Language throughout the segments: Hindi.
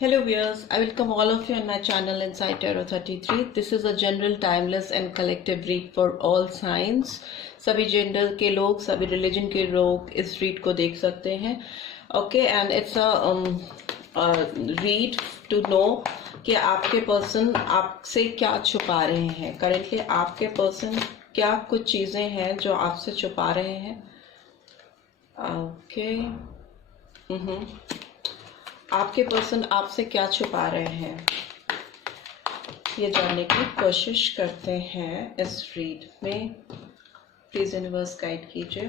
Hello viewers, I welcome all of you on my channel Inside Tarot 33. This is a general, timeless and collective read for all signs. सभी जेंडर के लोग, सभी रिलीजन के लोग इस रीड को देख सकते हैं. Okay, and it's a read to know कि आपके पर्सन आपसे क्या छुपा रहे हैं. करेंटली आपके पर्सन क्या कुछ चीज़ें हैं जो आपसे छुपा रहे हैं. ओके, आपके पर्सन आपसे क्या छुपा रहे हैं, ये जानने की कोशिश करते हैं इस रीड में. प्लीज़ यूनिवर्स गाइड कीजिए.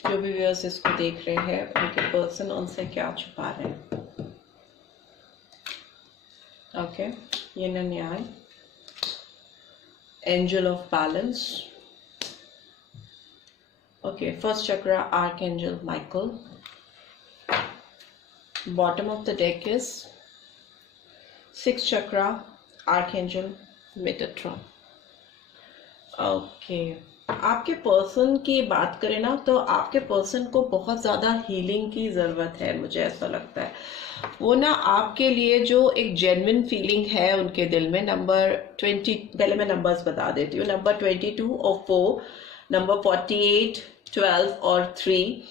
जो भी व्यूअर्स इसको देख रहे हैं उनके पर्सन उनसे क्या छुपा रहे हैं. ओके, ये न्याय, angel of balance. Okay, first chakra archangel Michael. Bottom of the deck is sixth chakra archangel Metatron. Okay, आपके पर्सन की बात करें ना तो आपके पर्सन को बहुत ज़्यादा हीलिंग की ज़रूरत है. मुझे ऐसा लगता है वो ना आपके लिए जो एक जेन्युइन फीलिंग है उनके दिल में. नंबर 20, पहले मैं नंबर्स बता देती हूँ. नंबर 22 और 4, नंबर 48, 12 और 3,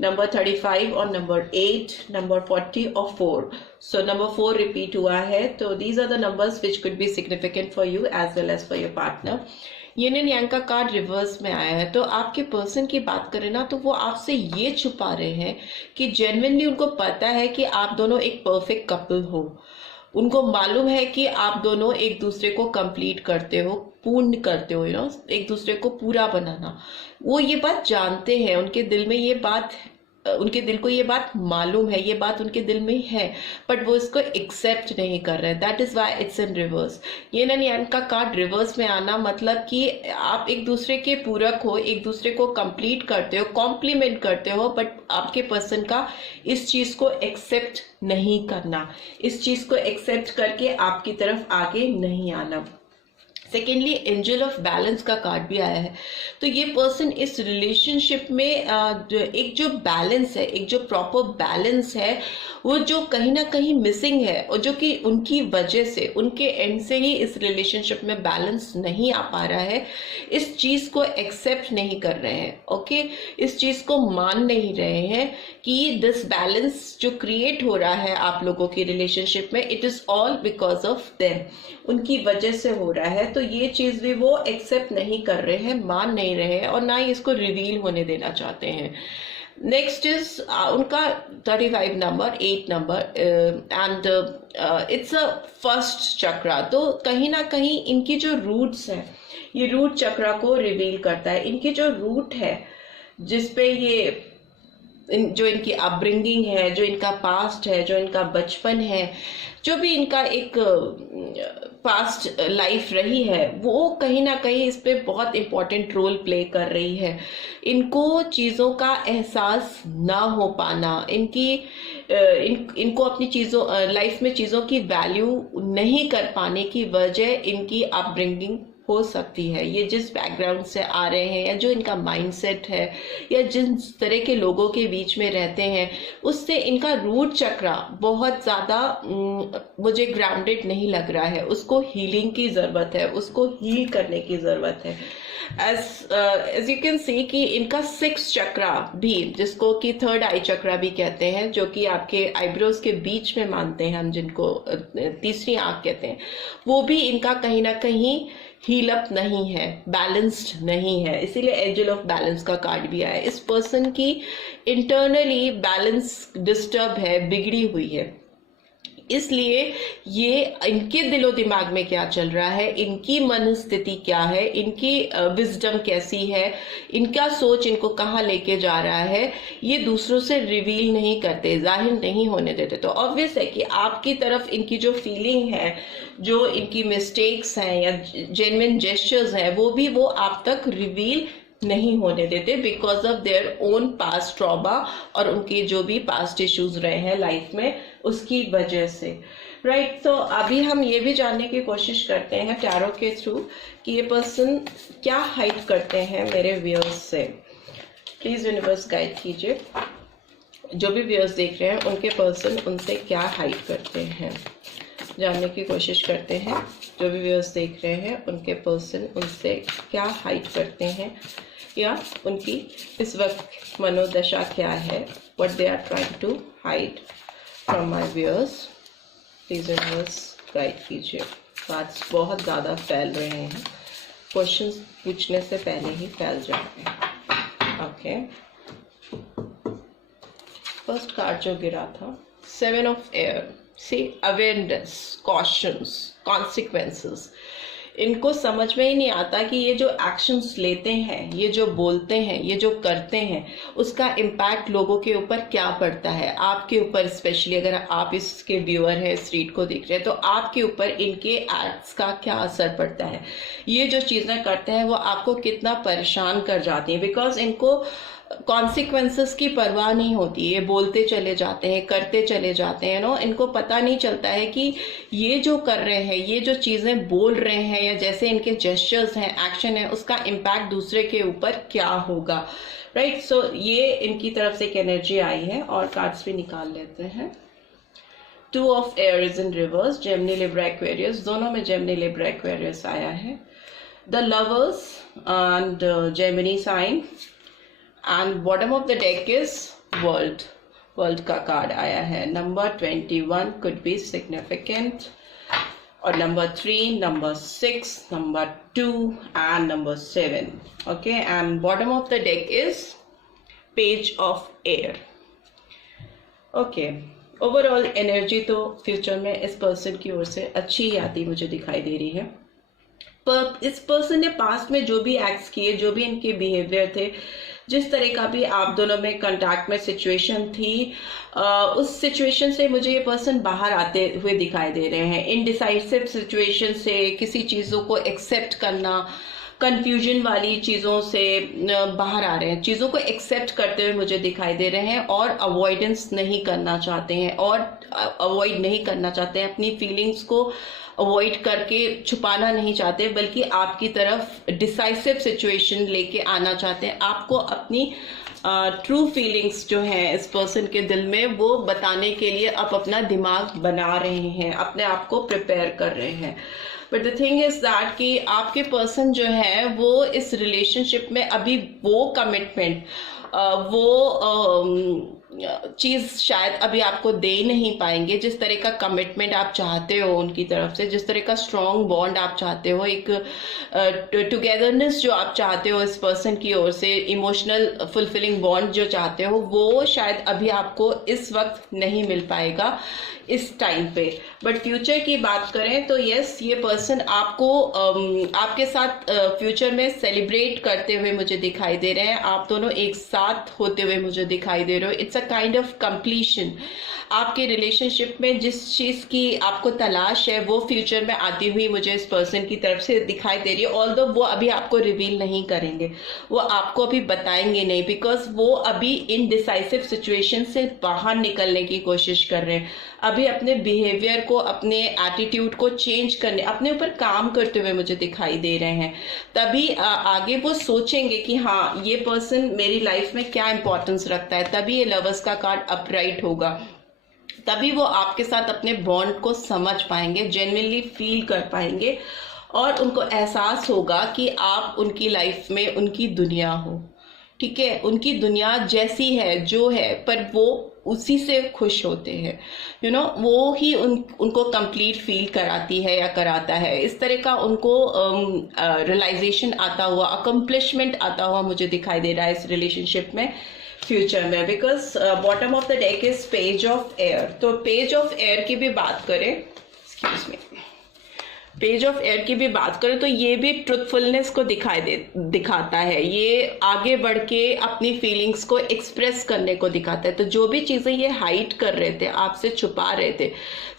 नंबर 35 और नंबर 8, नंबर 40 और 4. सो नंबर 4 रिपीट हुआ है. तो these are the numbers which could be significant for you as well as for your partner. yin yang का कार्ड रिवर्स में आया है. तो आपके पर्सन की बात करें ना तो वो आपसे ये छुपा रहे हैं कि जेन्युइनली उनको पता है कि आप दोनों एक परफेक्ट कपल हो. उनको मालूम है कि आप दोनों एक दूसरे को कंप्लीट करते हो, पूर्ण करते हो, एक दूसरे को पूरा बनाना. वो ये बात जानते हैं. उनके दिल में ये बात, उनके दिल को ये बात मालूम है, ये बात उनके दिल में है, बट वो इसको एक्सेप्ट नहीं कर रहे हैं. That is why it's in reverse. ये यान का कार्ड रिवर्स में आना मतलब कि आप एक दूसरे के पूरक हो, एक दूसरे को कंप्लीट करते हो, कॉम्प्लीमेंट करते हो, बट आपके पर्सन का इस चीज को एक्सेप्ट नहीं करना, इस चीज को एक्सेप्ट करके आपकी तरफ आगे नहीं आना. सेकेंडली एंजल ऑफ बैलेंस का कार्ड भी आया है. तो ये पर्सन इस रिलेशनशिप में एक जो बैलेंस है, एक जो प्रॉपर बैलेंस है, वो जो कहीं ना कहीं मिसिंग है और जो कि उनकी वजह से, उनके एंड से ही इस रिलेशनशिप में बैलेंस नहीं आ पा रहा है. इस चीज को एक्सेप्ट नहीं कर रहे हैं. ओके, इस चीज को मान नहीं रहे हैं कि दिस बैलेंस जो क्रिएट हो रहा है आप लोगों की रिलेशनशिप में, it is all because of them. उनकी वजह से हो रहा है. तो ये चीज भी वो एक्सेप्ट नहीं कर रहे हैं, मान नहीं रहे हैं और ना ही इसको रिवील होने देना चाहते हैं. नेक्स्ट इज उनका 35 number, 8 number and it's a first chakra. तो कहीं ना कहीं इनकी जो रूट्स है, ये रूट चक्रा को रिवील करता है. इनकी जो रूट है जिसपे ये जो इनकी अपब्रिंगिंग है, जो इनका पास्ट है, जो इनका बचपन है, जो भी इनका एक पास्ट लाइफ रही है, वो कहीं ना कहीं इस पे बहुत इम्पोर्टेंट रोल प्ले कर रही है. इनको चीज़ों का एहसास ना हो पाना, इनको अपनी चीज़ों लाइफ में चीज़ों की वैल्यू नहीं कर पाने की वजह इनकी अपब्रिंगिंग हो सकती है. ये जिस बैकग्राउंड से आ रहे हैं या जो इनका माइंडसेट है या जिस तरह के लोगों के बीच में रहते हैं, उससे इनका रूट चक्रा बहुत ज़्यादा मुझे ग्राउंडेड नहीं लग रहा है. उसको हीलिंग की ज़रूरत है, उसको हील करने की ज़रूरत है. एज यू कैन सी कि इनका 6 चक्रा भी, जिसको कि थर्ड आई चक्रा भी कहते हैं, जो कि आपके आईब्रोज के बीच में मानते हैं हम, जिनको तीसरी आंख कहते हैं, वो भी इनका कहीं ना कहीं हील अप नहीं है, बैलेंस्ड नहीं है. इसीलिए एंजल ऑफ बैलेंस का कार्ड भी आया. इस पर्सन की इंटरनली बैलेंस डिस्टर्ब है, बिगड़ी हुई है. इसलिए ये इनके दिलो दिमाग में क्या चल रहा है, इनकी मनस्थिति क्या है, इनकी विजडम कैसी है, इनका सोच इनको कहाँ लेके जा रहा है, ये दूसरों से रिवील नहीं करते, जाहिर नहीं होने देते. तो ऑब्वियस है कि आपकी तरफ इनकी जो फीलिंग है, जो इनकी मिस्टेक्स हैं या जेन्युइन जेस्चर्स हैं, वो भी वो आप तक रिवील नहीं होने देते because of their own past trauma और उनके जो भी पास्ट इश्यूज रहे हैं लाइफ में, उसकी वजह से. राइट. तो अभी हम ये भी जानने की कोशिश करते हैं टैरो के थ्रू कि ये पर्सन क्या हाइड करते हैं मेरे व्यूअर्स से. प्लीज यूनिवर्स गाइड कीजिए. जो भी व्यूअर्स देख रहे हैं उनके पर्सन उनसे क्या हाइड करते हैं, जानने की कोशिश करते हैं। जो भी व्यूअर्स देख रहे हैं उनके पर्सन उनसे क्या हाइड करते हैं, या उनकी इस वक्त मनोदशा क्या है, what they are trying to hide from my viewers. Please viewers guide कीजिए। बात बहुत ज़्यादा फैल रहे हैं, क्वेश्चंस पूछने से पहले ही फैल जाते हैं। ओके, फर्स्ट कार्ड जो गिरा था, 7 of air. See awareness, conscience, consequences. इनको समझ में ही नहीं आता कि ये जो एक्शंस लेते हैं, ये जो बोलते हैं, ये जो करते हैं, उसका इम्पैक्ट लोगों के ऊपर क्या पड़ता है। आपके ऊपर स्पेशली अगर आप इसके व्यूअर हैं, इस रीड को देख रहे हैं, तो आपके ऊपर इनके एक्ट्स का क्या असर पड़ता है। ये जो चीज़ें करते हैं वो आपको कितना परेशान कर जाती हैं, बिकॉज इनको कॉन्सिक्वेंसेस की परवाह नहीं होती। ये बोलते चले जाते हैं, करते चले जाते हैं, नो, इनको पता नहीं चलता है कि ये जो कर रहे हैं, ये जो चीज़ें बोल रहे हैं, या जैसे इनके जेस्चर्स हैं, एक्शन है, उसका इम्पैक्ट दूसरे के ऊपर क्या होगा। राइट, सो ये इनकी तरफ से एक एनर्जी आई है। और कार्ड्स भी निकाल लेते हैं। 2 of air is in reverse, Gemini, Libra, Aquarius, दोनों में जेमिनी, लिब्रा, एक्वेरियस आया है। The lovers and Gemini sign, and bottom of the deck is world. World का कार्ड आया है। नंबर 21 कुड बी सिग्निफिकेंट, और number 3, number 6, number 2 and number 7। Okay, and bottom of the deck is page of air. Okay, overall energy तो फ्यूचर में इस पर्सन की ओर से अच्छी ही आती मुझे दिखाई दे रही है। पर इस पर्सन ने पास्ट में जो भी एक्ट्स किए, जो भी इनके बिहेवियर थे, जिस तरह का भी आप दोनों में कांटेक्ट में सिचुएशन थी, उस सिचुएशन से मुझे ये पर्सन बाहर आते हुए दिखाई दे रहे हैं। इनडिसाइसिव सिचुएशन से, किसी चीज़ों को एक्सेप्ट करना, कंफ्यूजन वाली चीज़ों से बाहर आ रहे हैं, चीज़ों को एक्सेप्ट करते हुए मुझे दिखाई दे रहे हैं, और अवॉइडेंस नहीं करना चाहते हैं, और अवॉइड नहीं करना चाहते हैं, अपनी फीलिंग्स को अवॉइड करके छुपाना नहीं चाहते, बल्कि आपकी तरफ डिसाइसिव सिचुएशन लेके आना चाहते हैं। आपको अपनी ट्रू फीलिंग्स जो हैं इस पर्सन के दिल में, वो बताने के लिए आप अपना दिमाग बना रहे हैं, अपने आप को प्रिपेयर कर रहे हैं। But the thing is that कि आपके पर्सन जो है वो इस रिलेशनशिप में अभी वो कमिटमेंट, वो चीज़ शायद अभी आपको दे नहीं पाएंगे, जिस तरह का कमिटमेंट आप चाहते हो उनकी तरफ से, जिस तरह का स्ट्रॉन्ग बॉन्ड आप चाहते हो, एक टुगेदरनेस जो आप चाहते हो इस पर्सन की ओर से, इमोशनल फुलफिलिंग बॉन्ड जो चाहते हो, वो शायद अभी आपको इस वक्त नहीं मिल पाएगा इस टाइम पे। बट फ्यूचर की बात करें तो यस, ये पर्सन आपको आपके साथ फ्यूचर में सेलिब्रेट करते हुए मुझे दिखाई दे रहे हैं। आप दोनों एक साथ होते हुए मुझे दिखाई दे रहे हो। It's a kind of completion. आपके रिलेशनशिप में जिस चीज़ की आपको तलाश है वो फ्यूचर में आती हुई मुझे इस पर्सन की तरफ से दिखाई दे रही है। ऑल्दो वो अभी आपको रिवील नहीं करेंगे, वो आपको अभी बताएंगे नहीं, बिकॉज वो अभी इनडिसाइसिव सिचुएशन से बाहर निकलने की कोशिश कर रहे हैं, अभी अपने बिहेवियर को, अपने एटीट्यूड को चेंज करने, अपने ऊपर काम करते हुए मुझे दिखाई दे रहे हैं। तभी आगे वो सोचेंगे कि हाँ, ये पर्सन मेरी लाइफ में क्या इंपॉर्टेंस रखता है, तभी ये लवर्स का कार्ड अपराइट होगा, तभी वो आपके साथ अपने बॉन्ड को समझ पाएंगे, जेन्युइनली फील कर पाएंगे, और उनको एहसास होगा कि आप उनकी लाइफ में उनकी दुनिया हो। ठीक है, उनकी दुनिया जैसी है जो है, पर वो उसी से खुश होते हैं। यू नो, वो ही उनको कंप्लीट फील कराती है या कराता है। इस तरह का उनको रियलाइजेशन आता हुआ, अकम्प्लिशमेंट आता हुआ मुझे दिखाई दे रहा है इस रिलेशनशिप में फ्यूचर में। Because bottom of the deck is page of air. तो पेज ऑफ एयर की भी बात करें, excuse me, page of air की भी बात करें तो ये भी ट्रुथफुलनेस को दिखाता है। ये आगे बढ़ के अपनी फीलिंग्स को एक्सप्रेस करने को दिखाता है। तो जो भी चीज़ें ये हाइड कर रहे थे, आपसे छुपा रहे थे,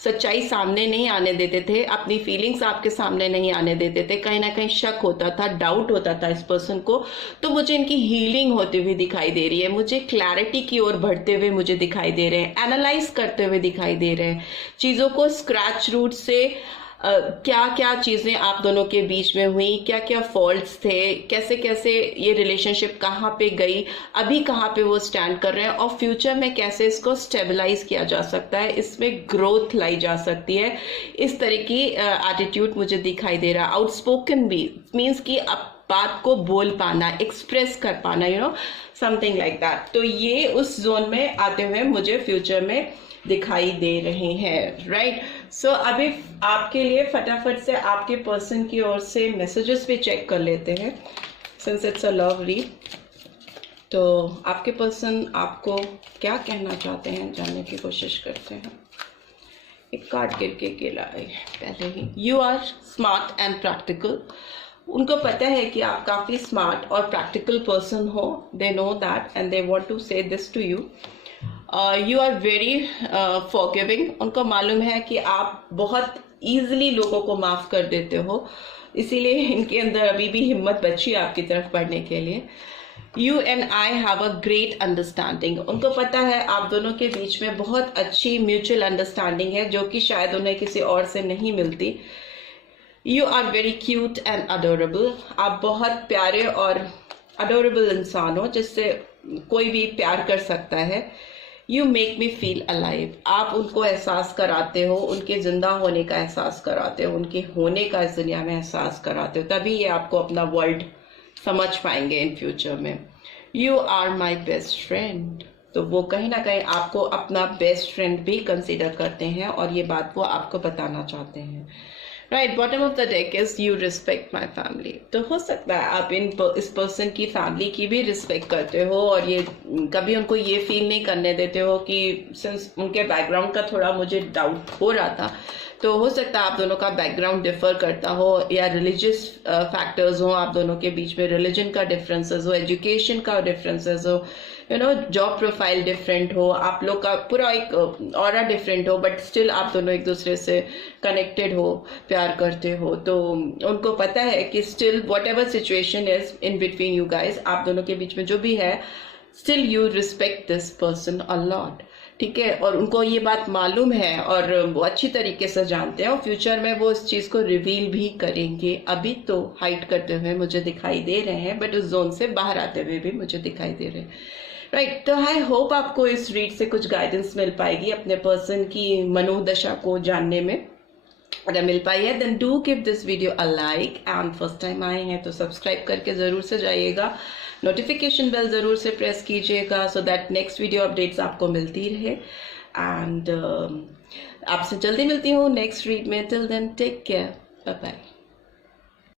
सच्चाई सामने नहीं आने देते थे, अपनी फीलिंग्स आपके सामने नहीं आने देते थे, कहीं ना कहीं शक होता था, डाउट होता था इस पर्सन को, तो मुझे इनकी हीलिंग होती हुई दिखाई दे रही है, मुझे क्लैरिटी की ओर बढ़ते हुए मुझे दिखाई दे रहे हैं, एनालाइज करते हुए दिखाई दे रहे हैं, चीज़ों को स्क्रैच रूट से क्या क्या चीज़ें आप दोनों के बीच में हुई, क्या क्या फॉल्ट्स थे, कैसे कैसे ये रिलेशनशिप कहाँ पे गई, अभी कहाँ पे वो स्टैंड कर रहे हैं, और फ्यूचर में कैसे इसको स्टेबलाइज किया जा सकता है, इसमें ग्रोथ लाई जा सकती है। इस तरह की एटीट्यूड मुझे दिखाई दे रहा है। आउटस्पोकन भी मीन्स कि अब बात को बोल पाना, एक्सप्रेस कर पाना, you know, something like that. तो ये उस जोन में आते हुए मुझे फ्यूचर में दिखाई दे रहे हैं, राइट। सो अभी आपके लिए फटाफट से आपके पर्सन की ओर से मैसेजेस भी चेक कर लेते हैं, since it's a love read. तो आपके पर्सन आपको क्या कहना चाहते हैं जानने की कोशिश करते हैं। एक कार्ड गिर के गिरा है पहले ही। You are smart and practical. उनको पता है कि आप काफ़ी स्मार्ट और प्रैक्टिकल पर्सन हो। They know that and they want to say this to you. You are very forgiving. उनको मालूम है कि आप बहुत ईजिली लोगों को माफ़ कर देते हो, इसीलिए इनके अंदर अभी भी हिम्मत बची है आपकी तरफ बढ़ने के लिए। You and I have a great understanding. उनको पता है आप दोनों के बीच में बहुत अच्छी म्यूचुअल अंडरस्टैंडिंग है, जो कि शायद उन्हें किसी और से नहीं मिलती। You are very cute and adorable. आप बहुत प्यारे और अडोरेबल इंसान हो, जिससे कोई भी प्यार कर सकता है। You make me feel alive. आप उनको एहसास कराते हो, उनके जिंदा होने का एहसास कराते हो, उनके होने का इस दुनिया में एहसास कराते हो, तभी ये आपको अपना वर्ल्ड समझ पाएंगे इन फ्यूचर में। You are my best friend. तो वो कहीं ना कहीं आपको अपना बेस्ट फ्रेंड भी कंसिडर करते हैं, और ये बात वो आपको बताना चाहते हैं, right. Bottom of the deck is you respect my family. तो हो सकता है आप इस पर्सन की फैमिली की भी रिस्पेक्ट करते हो, और ये कभी उनको ये फील नहीं करने देते हो कि, सिंस उनके बैकग्राउंड का थोड़ा मुझे डाउट हो रहा था, तो हो सकता है आप दोनों का बैकग्राउंड डिफर करता हो, या रिलीजियस फैक्टर्स हो आप दोनों के बीच में, रिलीजन का डिफरेंसेस हो, एजुकेशन का डिफरेंसेस हो, you know, job profile different हो, आप लोग का पूरा एक ऑरा डिफरेंट हो, बट स्टिल आप दोनों एक दूसरे से कनेक्टेड हो, प्यार करते हो। तो उनको पता है कि still what ever situation is in between you guys, आप दोनों के बीच में जो भी है, still you respect this person a lot, ठीक है। और उनको ये बात मालूम है, और वो अच्छी तरीके से जानते हैं, और फ्यूचर में वो इस चीज़ को रिवील भी करेंगे। अभी तो हाइड करते हुए मुझे दिखाई दे रहे हैं, बट उस जोन से बाहर आते हुए भी मुझे दिखाई दे रहे हैं, राइट। तो आई होप आपको इस रीड से कुछ गाइडेंस मिल पाएगी अपने पर्सन की मनोदशा को जानने में। अगर मिल पाई है then do give this video a like, and first time आए हैं तो सब्सक्राइब करके ज़रूर से जाइएगा, नोटिफिकेशन बेल ज़रूर से प्रेस कीजिएगा, so that next video updates आपको मिलती रहे। एंड आपसे जल्दी मिलती हूँ नेक्स्ट रीड में। Till then take care, bye bye.